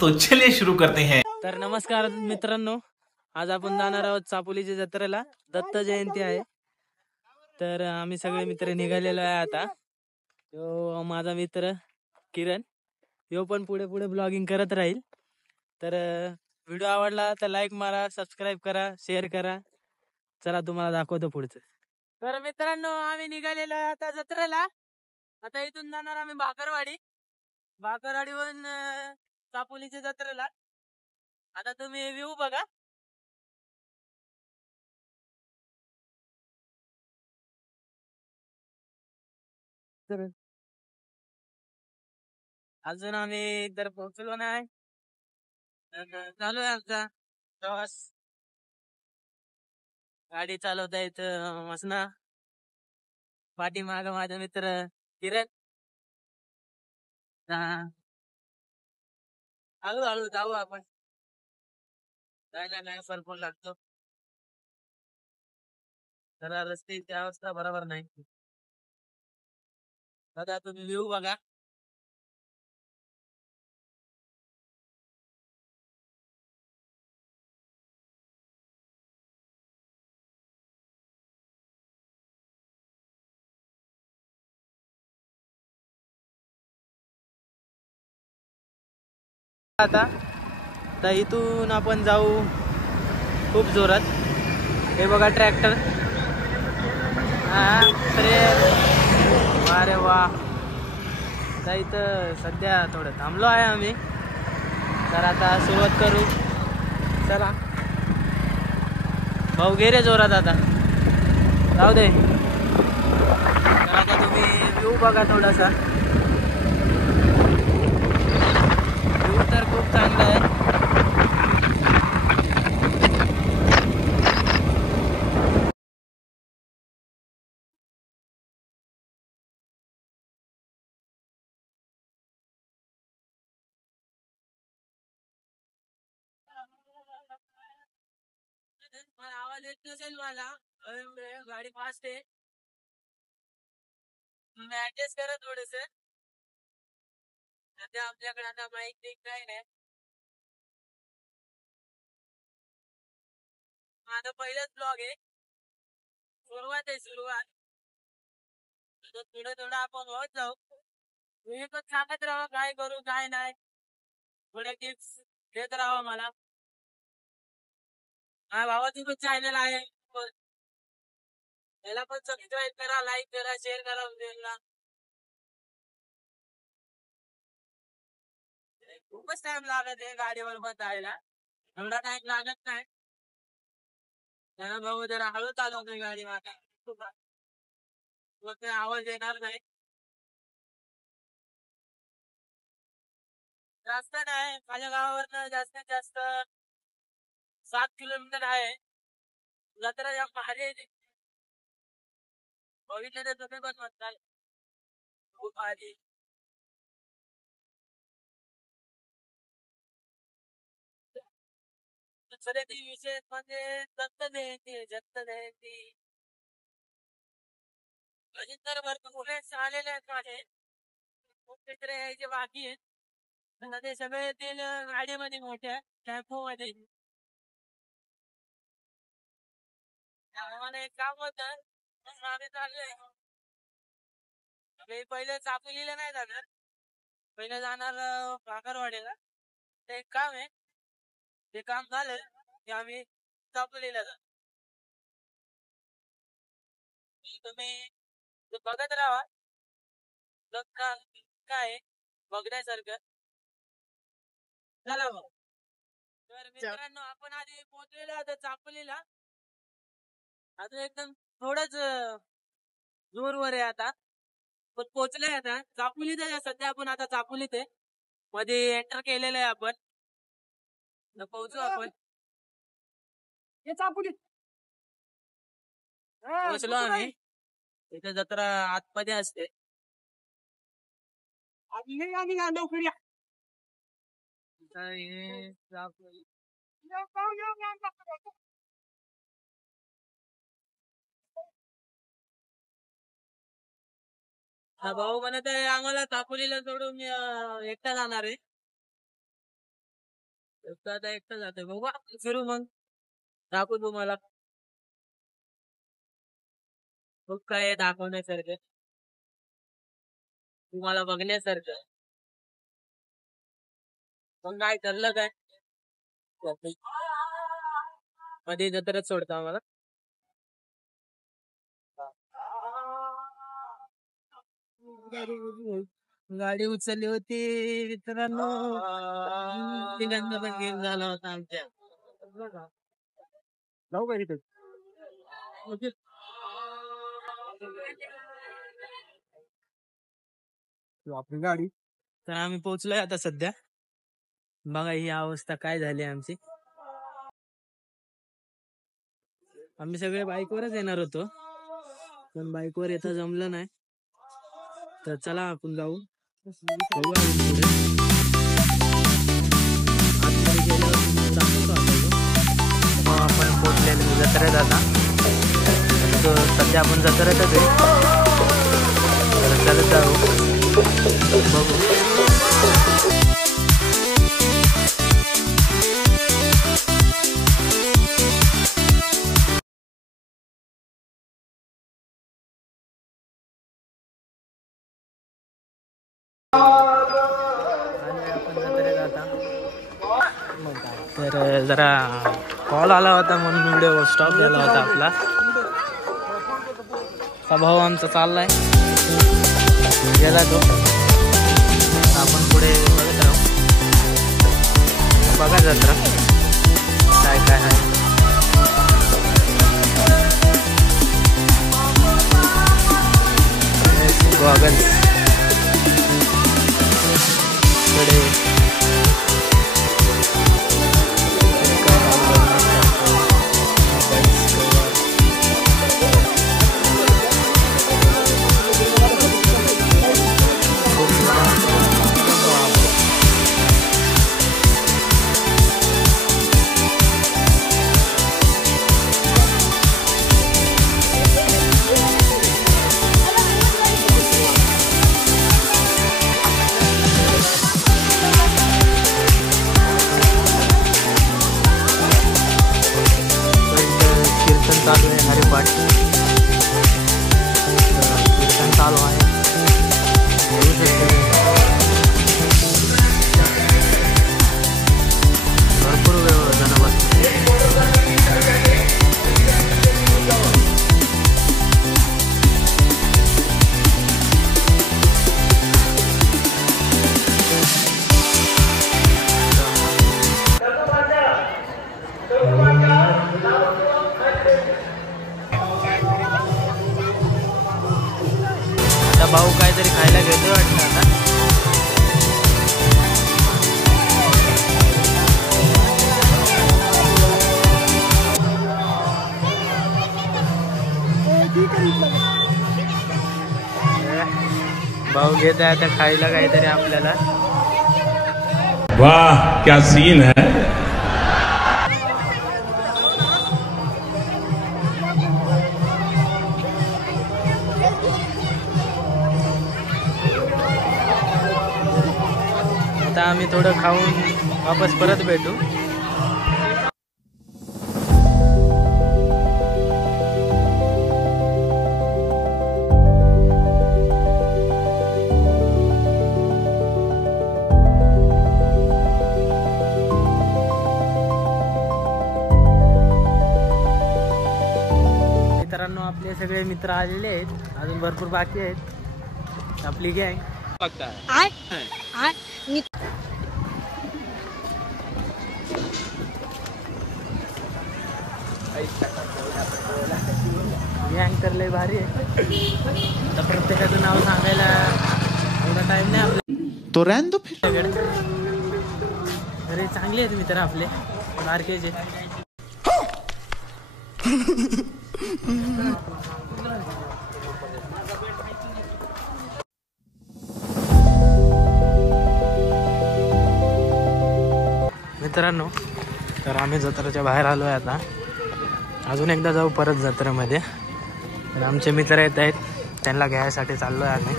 तो चलिए शुरू करते हैं। तर नमस्कार मित्रांनो, आज आपण जाणार आहोत चापोलीच्या जत्रेला. दत्त जयंती आहे, तर आम्ही सगळे मित्र निघालेलो आहे आता. तो माझा मित्र किरण, यो पण पुढे पुढे ब्लॉगिंग करत राहील. तर व्हिडिओ आवडला तर लाईक मारा, सबस्क्राईब करा, शेअर करा. चला तुम्हाला दाखवतो पुढचं. तर मित्रांनो, आम्ही निघालेलो आहे आता जत्रेला. आता इथून जाणार आम्ही भाकरवाडीवरून चापोलीच्या जत्रेला. आता तुम्ही व्ह्यू बघा. तर अजून आम्ही तर पोहोचलो नाही. चालू आहे आमचा प्रवास. गाडी चालवता येत मसना. पाठीमाग माझा मित्र किरण. हा, हळूहळू जाऊ आपण. जायला नाही सरपण लागतो. जरा रस्त्याची अवस्था बरोबर नाही. दादा तुम्ही व्ह्यू बघा. आता तर इथून आपण जाऊ खूप जोरात. हे बघा ट्रॅक्टर. अरे वा. तर इथं सध्या थोडं थांबलो आहे आम्ही. तर आता सुरुवात करू. चला भाऊ, घे रे जोरात आता. जाऊ दे. तर आता तुम्ही व्ह्यू बघा थोडासा. व्ह्यू तर खूप चांगला आहे. आवाज येत नसेल मला. गाडी फास्ट आहे. तुम्ही ऍडजस्ट करा थोडस. सध्या आपल्याकडे आता माईक बिक काही नाही. माझा पहिलाच ब्लॉग आहे. सुरुवात. थोडं थोडं आपण होत जाऊ. तुम्ही पण सांगत राहा काय करू काय नाही. थोड्या टिप्स देत राहा मला. हा भावाचं पण चॅनल आहे. त्याला पण सबस्क्राईब करा, लाईक करा, शेअर करा व्हिडिओला. खूपच टाइम लागत आहे गाडीवर बसायला. एवढा टाइम लागत नाही. त्याला भाऊ जरा हळू चालवतोय गाडी माझा. मग आवाज येणार नाही. जास्त नाही, माझ्या गावावरनं जास्तीत जास्त 7 किलोमीटर आहे. जत्रा या भारी आहे. बघितलं तर तुम्ही पण म्हणताल खूप भारी. दसऱ्याची विशेष म्हणजे दत्त जयंती. अजून तर भरपूर आलेले आहेत माझे. खूप चित्र यायचे बाकी आहेत. आता ते सगळे येतील गाडीमध्ये, मोठ्या टेम्पो मध्ये. आम्हाला एक काम होतं म्हणून आम्ही चाललोय. आम्ही पहिले चापोलीला नाही जाणार. पहिले जाणार भाकरवाडीला. ते एक काम आहे. ते काम झालं की आम्ही चापोलीला जाणार. तुम्ही बघत राहा. काय बघण्यासारखं. चला मग. तर मित्रांनो, आपण आधी पोहोचलेलो आता चापोलीला. आता एकदम थोडंच दूरवर आहे आता. पण पोहोचलोय आता चापोलीत आहे. सध्या आपण आता चापोलीत आहे. मध्ये एंटर केलेलं आहे आपण. पोहोचू आपण. पोहोचलो आम्ही. इथे जत्रा आतमध्ये असते. लवकर या. हा भाऊ म्हणत आहे आम्हाला चापोलीला सोडून एकटा जाणार आहे. आता एकटा जातोय बघू फिरू मग दाखवू तुम्हाला बघ काय दाखवण्यासारखं तुम्हाला बघण्यासारखं मग काय ठरलं काय मध्ये जत्रच सोडतो आम्हाला गाडी उचलली होती मित्रांनो तिघांचा पण गेम झाला होता आमच्या जाऊ का तिथे आपली गाडी तर आम्ही पोहोचलोय आता सध्या बघा ही अवस्था काय झाली आमची आम्ही सगळे बाईकवरच येणार होतो पण बाईकवर येता जमलं नाही तर चला आपण जाऊ आपण पोहोचलेलो जत्रेत आता सध्या आपण जत्रेतच आहे चालत जाऊ बघू तर जरा कॉल आला होता म्हणून व्हिडिओ स्टॉप झाला होता आपला भाऊ आमचा चाललाय गेला तो आपण पुढे बघत राहू बघा जत्रा काय काय आहे गॉगल्स पुढे चालू आहे हरिपाठ कीर्तन चालू आहे भरपूर जण बसले भाऊ काहीतरी खायला घेतोय वाटतं आता भाऊ घेत आहे आता खायला काहीतरी आपल्याला वाह क्या सीन है आता आम्ही थोडं खाऊन वापस परत भेटू मित्रांनो आपले सगळे मित्र आलेले आहेत अजून भरपूर बाकी आहेत आपली गँग गँग तर लय भारी आहे तर प्रत्येकाचं नाव सांगायला एवढा टाइम नाही आपल्या तो रहने दो फिर अरे चांगले आहेत मित्र आपले बारकेचे मित्रांनो तर आम्ही जत्रेच्या बाहेर आलोय आता अजून एकदा जाऊ परत जत्रेमध्ये तर आमचे मित्र येत आहेत त्यांना घ्यायसाठी चाललोय आम्ही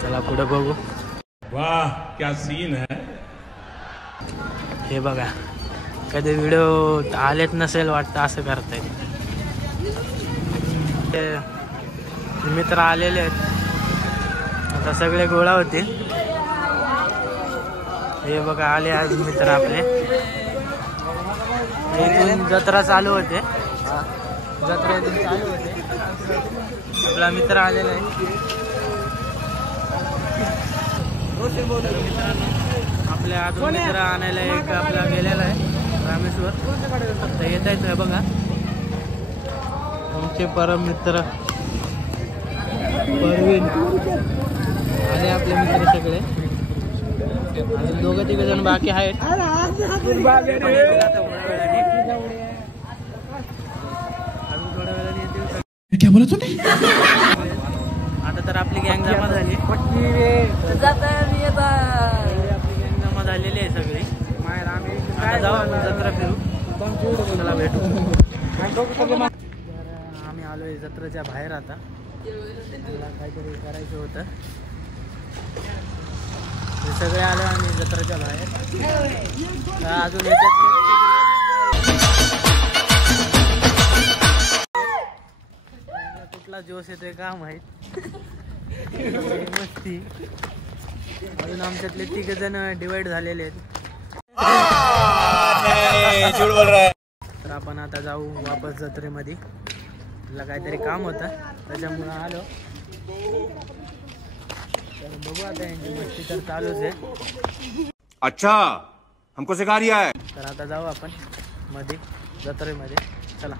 चला पुढे बघू वाह क्या सीन है. हे बघा, कधी व्हिडिओ आलेच नसेल वाटतं असं करताय. ते मित्र आलेले आहेत, आता सगळे गोळा होतील. हे बघा आले आज मित्र आपले. इथून जत्रा चालू होते, जत्रा इथून चालू होते. आपला मित्र आलेला आहे. मित्रांनो, आपल्या अजून मित्र आणायला एक आपला गेलेला आहे रामेश्वर. आता येत आहेत हे बघा आमचे परम मित्र परवीन आले, आपले मित्र सगळे. अजून दोघं तिघ जण बाकी आहेत. अजून थोड्या वेळाने येतील. क्या बोला तूने? आता तर आपली गँग जमा झाली, आपली गँग जमा झालेली आहे सगळी. आता जाऊ आपण जत्रा फिरू, चला भेटू. आम्ही आलोय जत्रेच्या बाहेर. आता मला काहीतरी करायचं होतं, हे सगळे आले आम्ही जत्रेच्या बाहेर. अजून याच्यात कुठला जोश येतोय का माहित. मस्ती. अजून आमच्यातले 3 जण डिवाइड झालेले आहेत. तर आपण आता जाऊ वापस जत्रेमध्ये. तुला काहीतरी काम होतं त्याच्यामुळं आलो. तर बघू आता यांची मस्ती तर चालूच आहे. अच्छा हमको सिखा रिया है. तर आता जाऊ आपण मध्ये जत्रेमध्ये, चला.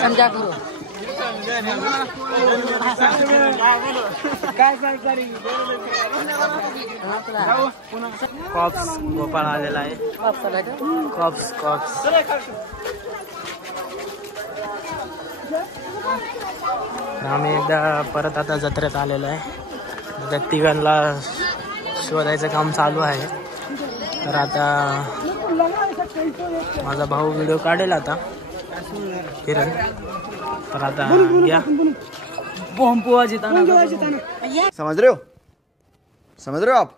समजा करो कॉप्स गोपाळ आलेला आहे. कॉप्स आम्ही एकदा परत आता जत्रेत आलेलो आहे. त्या तिघांना शोधायचं काम चालू आहे. तर आता माझा भाऊ व्हिडिओ काढेल आता, किरण. तर आता घ्या. समझ रहे हो आप?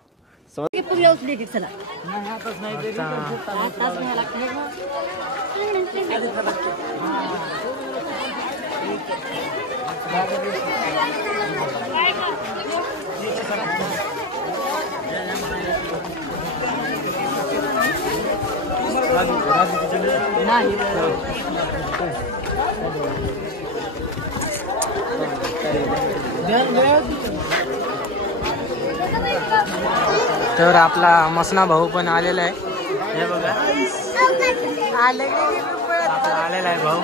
तर आपला मसना भाऊ पण आलेला आहे. हे बघा आपला आलेला आहे भाऊ.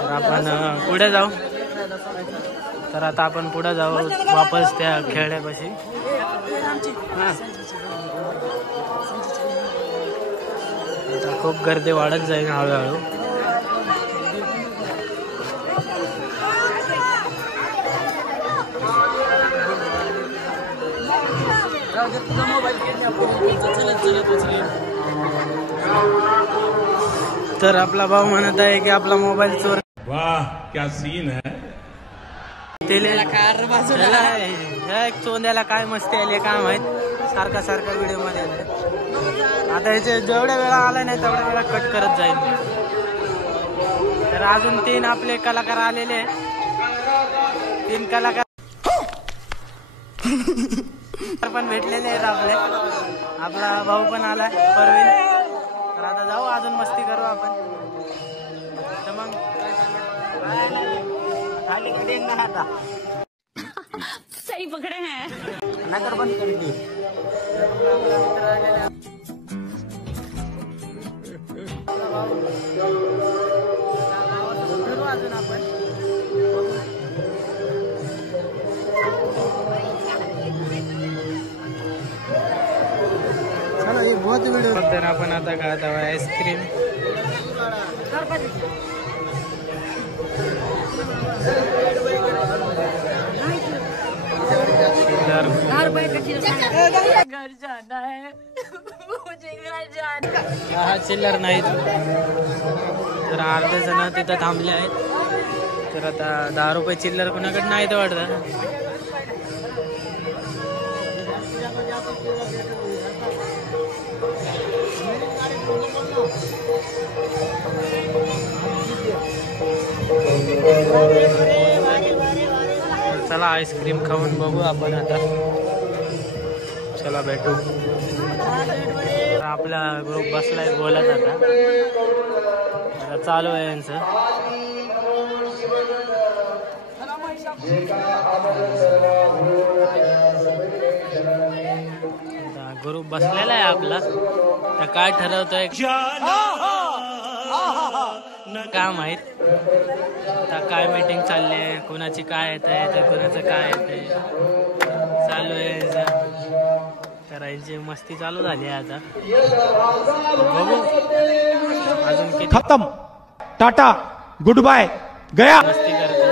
तर आपण पुढे जाऊ. तर आता आपण पुढे जाऊ वापस त्या खेळण्यापाशी. आता खूप गर्दी वाढत जाईल हळूहळू. तर आपला भाऊ म्हणत आहे की आपला मोबाईल चोर. वाह क्या सीन है. एक चोंद्याला काय मस्ती आली काय माहित. सारखा व्हिडिओ मध्ये आता ह्याचे जेवढ्या वेळा आला नाही तेवढ्या वेळा कट करत जाईल. तर अजून 3 आपले कलाकार आलेले. 3 कलाकार पण भेटलेले आहेत आपले. आपला भाऊ पण आला परवीन. तर आता जाऊ अजून मस्ती करू आपण. तर मग सही पकड़े हैं. नगर बंद कर दी. अजून आपण तर आपण आता खात आहोत आईस्क्रीम. तर घर जाना है मुझे घर जाना है। हा चिल्लर नाही तर अर्धे जण तिथं थांबले आहेत. तर आता 10 रुपये चिल्लर कोणाकडे नाही तर वाटतं. चला आईस्क्रीम खाऊन बघू आपण आता. चला भेटू. आपला ग्रुप बसलाय बोलत आता चालू आहे यांचं. ग्रुप बसलेला आहे आपला. तर काय ठरवतोय काय माहित. आता काय मीटिंग चालली आहे, कोणाची काय येत आहे तर कोणाचं काय येत आहे चालू आहे. तर यांची मस्ती चालू झाली आहे आता. बघू अजून किती खत्म. टाटा गुड बाय गया. मस्ती करतो.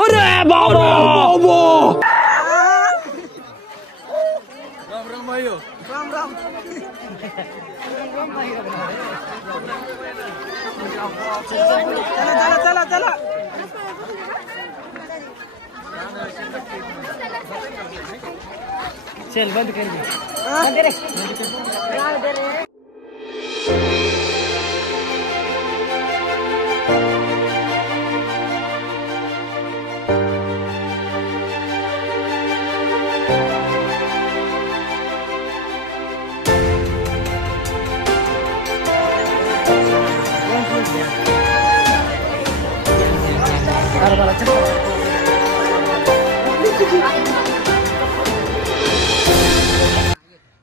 अरे बाबा चला चल बंद कर दे.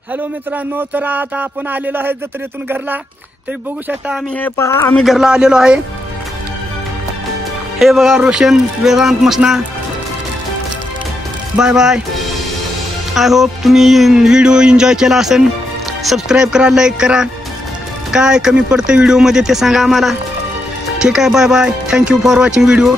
हॅलो मित्रांनो, तर आता आपण आलेलो आहे जत्रेतून घरला. तरी बघू शकता आम्ही. हे पहा आम्ही घरला आलेलो आहे. हे बघा रोशन, वेदांत, मसना. Bye bye. आय होप तुम्ही व्हिडिओ एन्जॉय केला असेल. सबस्क्राईब करा, लाईक करा. काय कमी पडतं व्हिडिओमध्ये ते सांगा आम्हाला. ठीक आहे, bye bye. Thank you for watching video.